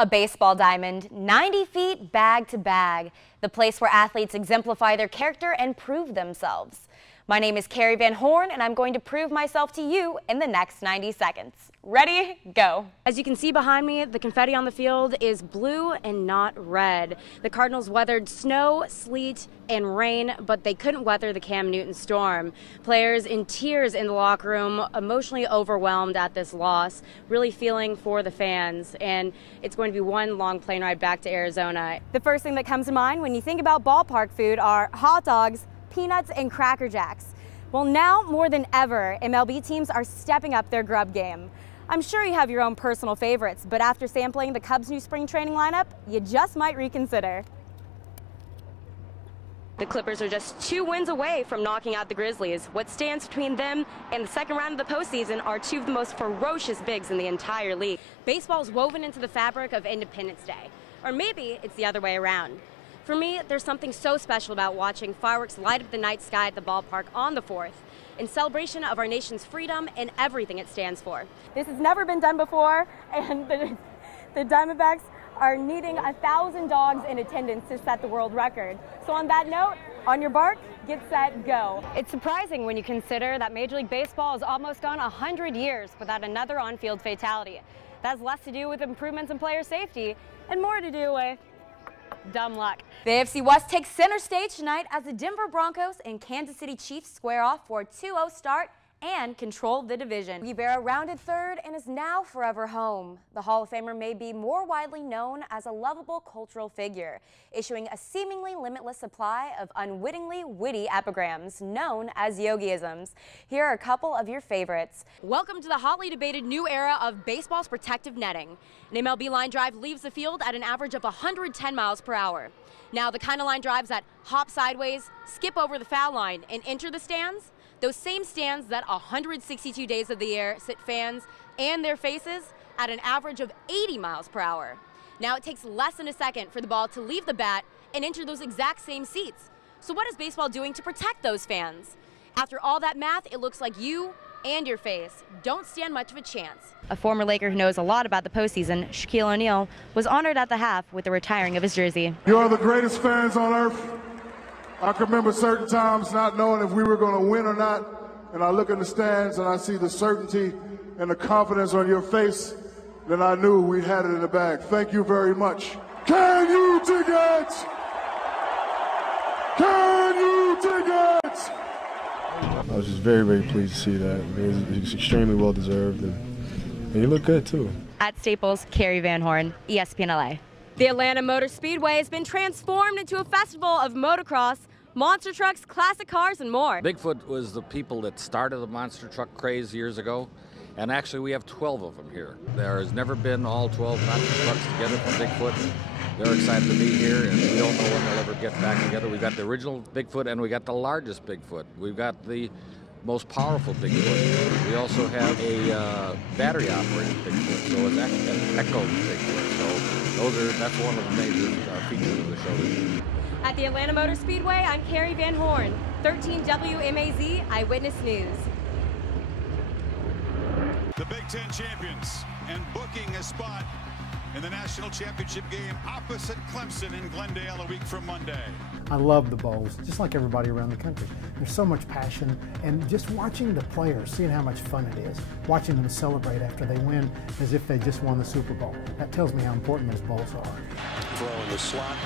A baseball diamond, 90 feet bag to bag, the place where athletes exemplify their character and prove themselves. My name is Kari Van Horn, and I'm going to prove myself to you in the next 90 seconds. Ready? Go. As you can see behind me, the confetti on the field is blue and not red. The Cardinals weathered snow, sleet, and rain, but they couldn't weather the Cam Newton storm. Players in tears in the locker room, emotionally overwhelmed at this loss, really feeling for the fans, and it's going to be one long plane ride back to Arizona. The first thing that comes to mind when you think about ballpark food are hot dogs, peanuts, and Cracker Jacks. Well, now more than ever, MLB teams are stepping up their grub game. I'm sure you have your own personal favorites, but after sampling the Cubs' new spring training lineup, you just might reconsider. The Clippers are just 2 wins away from knocking out the Grizzlies. What stands between them and the second round of the postseason are 2 of the most ferocious bigs in the entire league. Baseball is woven into the fabric of Independence Day, or maybe it's the other way around. For me, there's something so special about watching fireworks light up the night sky at the ballpark on the 4th, in celebration of our nation's freedom and everything it stands for. This has never been done before, and the Diamondbacks are needing 1,000 dogs in attendance to set the world record. So on that note, on your bark, get set, go. It's surprising when you consider that Major League Baseball has almost gone 100 years without another on-field fatality. That has less to do with improvements in player safety and more to do with dumb luck. The AFC West takes center stage tonight as the Denver Broncos and Kansas City Chiefs square off for a 2-0 start and control the division. Guevara rounded third and is now forever home. The Hall of Famer may be more widely known as a lovable cultural figure, issuing a seemingly limitless supply of unwittingly witty epigrams known as yogiisms. Here are a couple of your favorites. Welcome to the hotly debated new era of baseball's protective netting. An MLB line drive leaves the field at an average of 110 miles per hour. Now, the kind of line drives that hop sideways, skip over the foul line, and enter the stands, those same stands that 162 days of the year sit fans and their faces at an average of 80 miles per hour. Now it takes less than a second for the ball to leave the bat and enter those exact same seats. So what is baseball doing to protect those fans? After all that math, it looks like you and your face don't stand much of a chance. A former Laker who knows a lot about the postseason, Shaquille O'Neal, was honored at the half with the retiring of his jersey. You are the greatest fans on earth. I can remember certain times not knowing if we were going to win or not, and I look in the stands and I see the certainty and the confidence on your face, then I knew we had it in the bag. Thank you very much. Can you dig it? Can you dig it? I was just very, very pleased to see that. It was extremely well deserved, and he looked good too. At Staples, Kari Van Horn, ESPN LA. The Atlanta Motor Speedway has been transformed into a festival of motocross, monster trucks, classic cars, and more. Bigfoot was the people that started the monster truck craze years ago, and actually we have 12 of them here. There has never been all 12 monster trucks together for Bigfoot. They're excited to be here, and we don't know when they'll ever get back together. We've got the original Bigfoot, and we got the largest Bigfoot. We've got the most powerful Bigfoot. We also have a battery-operated Bigfoot, so it's actually an echo Bigfoot. So that's one of the major features of the show. At the Atlanta Motor Speedway, I'm Kari Van Horn, 13 WMAZ Eyewitness News. The Big Ten champions and booking a spot in the national championship game opposite Clemson in Glendale a week from Monday. I love the bowls, just like everybody around the country. There's so much passion, and just watching the players, seeing how much fun it is, watching them celebrate after they win as if they just won the Super Bowl. That tells me how important those bowls are. Throw in the slot,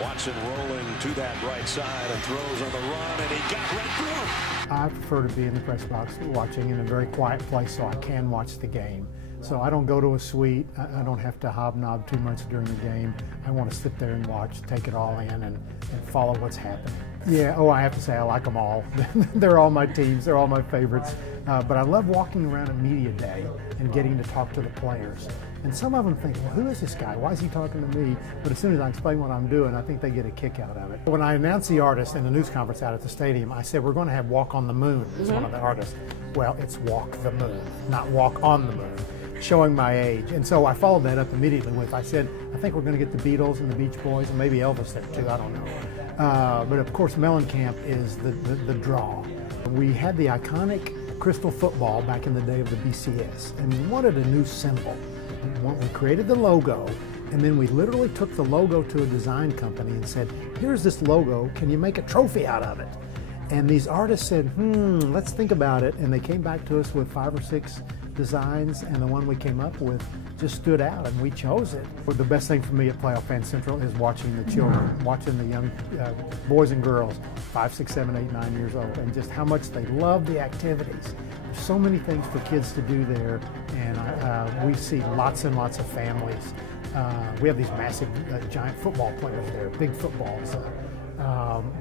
Watson rolling to that right side and throws on the run, and he got right through him. I prefer to be in the press box watching in a very quiet place so I can watch the game. So I don't go to a suite. I don't have to hobnob too much during the game. I want to sit there and watch, take it all in, and follow what's happening. Yeah, I have to say I like them all. They're all my teams. They're all my favorites. But I love walking around at media day and getting to talk to the players. And some of them think, well, who is this guy? Why is he talking to me? But as soon as I explain what I'm doing, I think they get a kick out of it. When I announced the artist in the news conference out at the stadium, I said, we're going to have Walk on the Moon as one of the artists. Well, it's Walk the Moon, not Walk on the Moon, showing my age. And so I followed that up immediately with, I said, I think we're going to get the Beatles and the Beach Boys and maybe Elvis there too, I don't know. But of course, Mellencamp is the draw. We had the iconic crystal football back in the day of the BCS, and we wanted a new symbol. We created the logo, And then we literally took the logo to a design company and said, here's this logo, can you make a trophy out of it? And these artists said, let's think about it. And they came back to us with 5 or 6 designs, and the one we came up with just stood out, and we chose it. The best thing for me at Playoff Fan Central is watching the children, watching the young boys and girls, 5, 6, 7, 8, 9 years old, and just how much they love the activities. There's so many things for kids to do there, and we see lots and lots of families. We have these massive giant football players there, big footballs.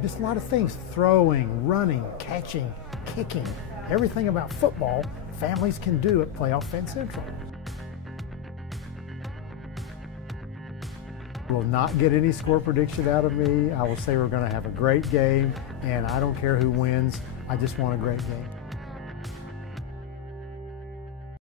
Just a lot of things, throwing, running, catching, kicking, everything about football families can do at Playoff Fan Central. Will not get any score prediction out of me. I will say we're going to have a great game, and I don't care who wins. I just want a great game.